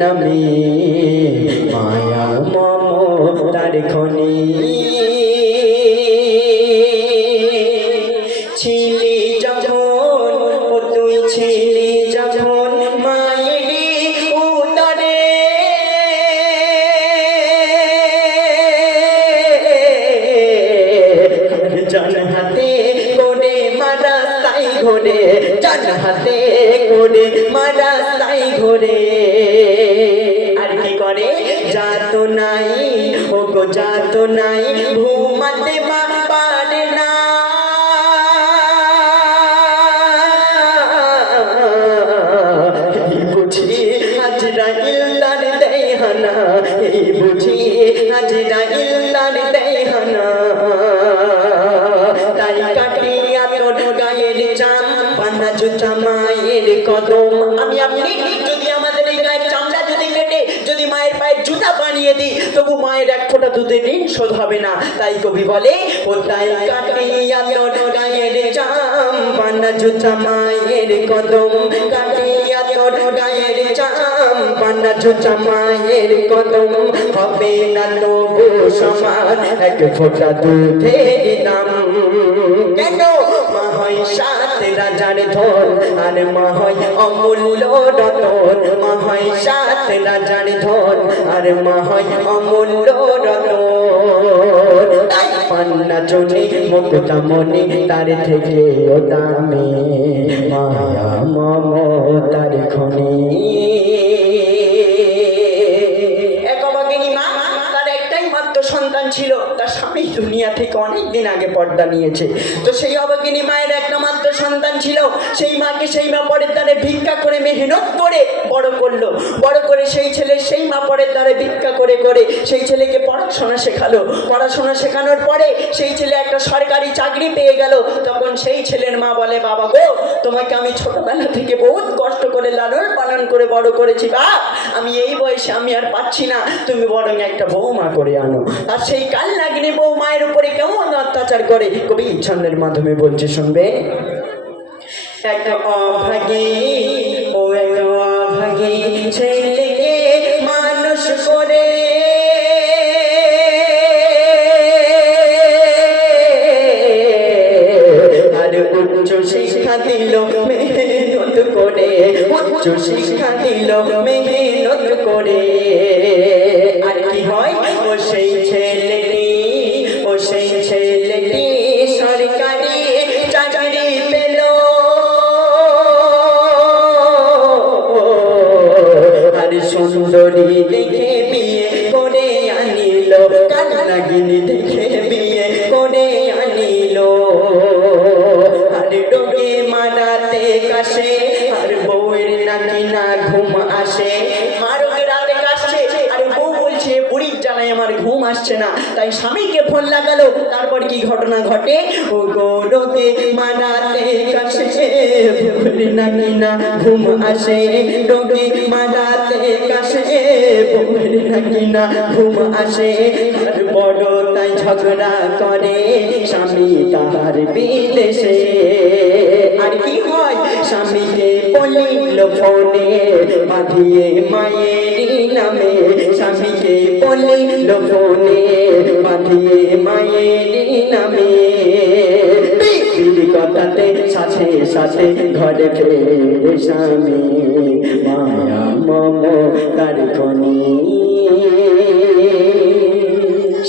নামে মায়া মমতার খনি ছিলি যখন ও তুই ছিলি যখন মায়েরই উদরে জান হাতে করে মারা তাই ঘরে জান হাতে করে মারা তাই ঘরে আর কি করে যাত নাই ও গো যাত নাই ঘুমাতে পারে না এই বুঝি আজরাইল তার দেয় হানা এই বুঝি আজরাইল তার দেয় হানা তাই কাটিয়া তোর গায়ের চাম বাঁধা জুতা মায়ের কদম আমি আপনি যদি আমাদের এই গায়ের চামড়া যদি কেটে যদি মায়ের পায়ের জুতা বানিয়ে দিই তবু মায়ের এক ফোঁটা দুধের ঋণ শোধ হবে না তাই কবি বলে ও তাই কাটিয়া তোর গায়ের চাম বাঁধা জুতা মায়ের কদম কাটিয়া তোর গায়ের চাম বাঁধা জুতা মায়ের কদম হবে না তবু সমান এক ফোঁটা দুধের দাম কেন মা হয় সাত রাজার ধন আর মা হয় অমূল্য রতন মা হয় সাত রাজার ধন আর মা হয় অমূল্য রতন তাই পান্না চলে মুক্তা মনে তার থেকে ও দামে মায়া মমতার খনি সন্তান ছিল তার স্বামী দুনিয়া থেকে অনেক দিন আগে পর্দা নিয়েছে তো সেই অভাগিনী মায়ের একটা মাত্র সন্তান ছিল সেই মাকে সেই মা পরের দ্বারে ভিক্ষা করে মেহনত করে বড় করলো বড় করে সেই ছেলে সেই মা পরের দ্বারে ভিক্ষা করে করে সেই ছেলেকে পড়াশোনা শেখালো পড়াশোনা শেখানোর পরে সেই ছেলে একটা সরকারি চাকরি পেয়ে গেল তখন সেই ছেলের মা বলে বাবা গো তোমাকে আমি ছোটবেলা থেকে বহুত কষ্ট করে লালন পালন করে বড় করেছি বা আমি এই বয়সে আমি আর পাচ্ছি না তুমি বরং একটা বৌমা করে আনো আর সেই কাল নাগিনী বউ মায়ের উপরে কেমন অত্যাচার করে কবি ছন্দের মাধ্যমে বলছে শুনবে এক অভাগী ও এক অভাগী ছেলেকে মানুষ করে আর উচ্চ শিক্ষা দিল মেহনত করে উচ্চ শিক্ষা দিল মেহনত করে আর কি হয় ও সেই ছেলেটি সরকারি চাকরি পেল আর সুন্দরী দেখে বিয়ে করে আনিল কাল নাগিনী দেখে বিয়ে করে আনিল আর ডোকে মারাতে কাশে আর বউয়ের নাকি না ঘুম আসে মারোকে রাতে কাশছে আর বউ বলছে বুড়ির জ্বালায় আমার ঘুম আসছে না তাই স্বামীকে ফোন লাগালো তারপর কি ঘটনা ঘটে ও গৌরকে মারাতে কাশে বউয়ের নাকি না ঘুম আসে ডোকে মারাতে কাশে বউয়ের নাকি না ঘুম আসে আর বড় তাই ঝগড়া করে স্বামী তাহার বিদেশে আর কি হয় স্বামীকে বলিল ফোনে বাঁধিয়ে মায়ের নামে স্বামীকে বলিল ফোনে বাঁধিয়ে মায়ের নামে বিবির কথাতে সাথে সাথে ঘরে ফেরে স্বামী মায়া মমতার খনি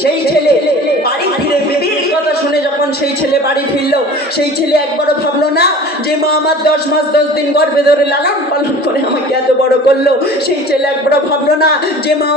সেই ছেলে বাড়ি ফিরে বিবির কথা শুনে যখন সেই ছেলে বাড়ি ফিরলো সেই ছেলে একবারও ভাবলো না যে মা আমার 10 মাস 10 দিন গর্ভে ধরে লালন পালন করে আমাকে এত বড় করলো সেই ছেলে একবারও ভাবলো না যে মা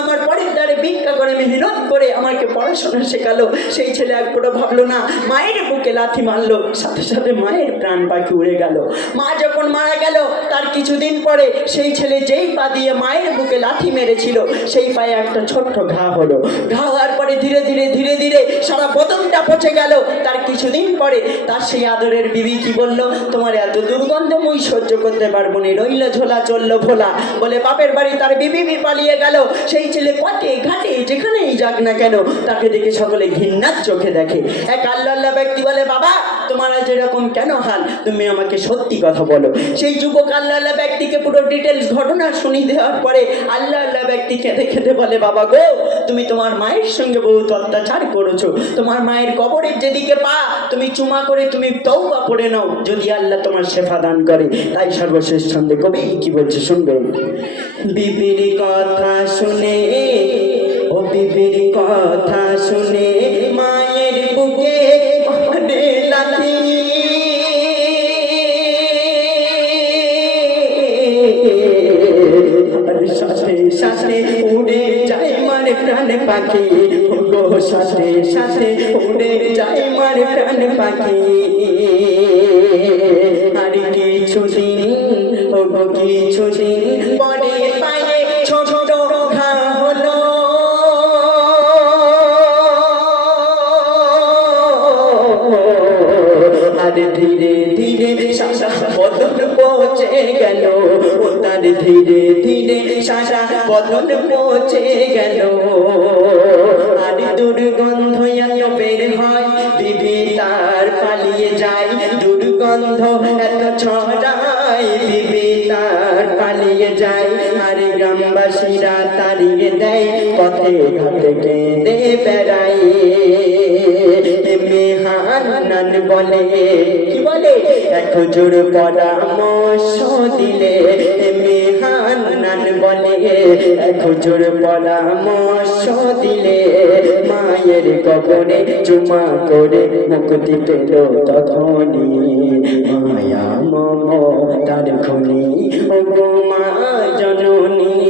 আমার পরের দ্বারে ভিক্ষা করে মেহনত করে আমাকে পড়াশোনা শেখালো সেই ছেলে একবারও ভাবলো না মায়ের বুকে লাথি মারলো সাথে সাথে মায়ের প্রাণ পাখি উড়ে গেল মা যখন মারা গেল তার কিছুদিন পরে সেই ছেলে যেই পা দিয়ে মায়ের বুকে লাথি মেরেছিল সেই পায়ে একটা ছোট্ট ঘা হলো ঘা হওয়ার পরে ধীরে ধীরে ধীরে ধীরে সারা বদনটা পচে গেল তার কিছুদিন পরে তার সেই আদরের বিবি কি বলল তোমার এত দুর্গন্ধ মই সহ্য করতে পারবো না রইল ঝোলা চললো ভোলা বলে বাপের বাড়ি তার বিবি পালিয়ে গেল সেই ছেলে পথে ঘাটে যেখানেই যাক না কেন তাকে দেখে সকলে ঘৃণার চোখে দেখে। এক আল্লাহ ব্যক্তি বলে, বাবা তোমার আজ এরকম কেন হাল, তুমি আমাকে সত্যি কথা বলো। সেই যুবক আল্লাহ ব্যক্তিকে পুরো ডিটেলস ঘটনা শুনিয়ে দেওয়ার পরে আল্লাহ ব্যক্তি কেঁদে কেঁদে বলে, বাবা গো, তুমি তোমার মায়ের সঙ্গে বহুত অত্যাচার করেছো, তোমার মায়ের কবরের যেদিকে পা তুমি চুমা করে তুমি তওবা পড়ে নাও, যদি আল্লাহ তোমার শেফা দান করে। তাই সর্বশেষ ছন্দে কবি কি বলছে শুনবেন। বিবির কথা শুনে, ও বিবির কথা শুনে মায়ের বুকে পড়ে লাথি, সাথে সাথে উড়ে যায় মার প্রাণ পাখি, গো সাথে সাথে উড়ে যায় মার প্রাণ পাখি। আর কিছুদিন, ও গো কিছুদিন পরে পায়ে ছোট ঘা হলো, আর ধীরে ধীরে সারা বদন পৌঁছে গেল, ও তার ধীরে ধীরে সারা বদন পৌঁছে গেল। আর দুর্গন্ধ এত বের হয়, বিবি তার পালিয়ে যায়, দুর্গন্ধ এত ছড়ায়, বিবি তার পালিয়ে যায়। আর গ্রামবাসীরা তাড়িয়ে দেয়, পথে ঘাটে কেঁদে বেড়ায়। মেহান্নান বলে, কি বলে, এক হুজুর পরামর্শ দিলে, মেহান্নান বলে এক হুজুর পরামর্শ দিলে, মায়ের কবরে চুমা করে মুক্তি পেল তখনই, মায়া মমতার খনি ও গো মা জননী।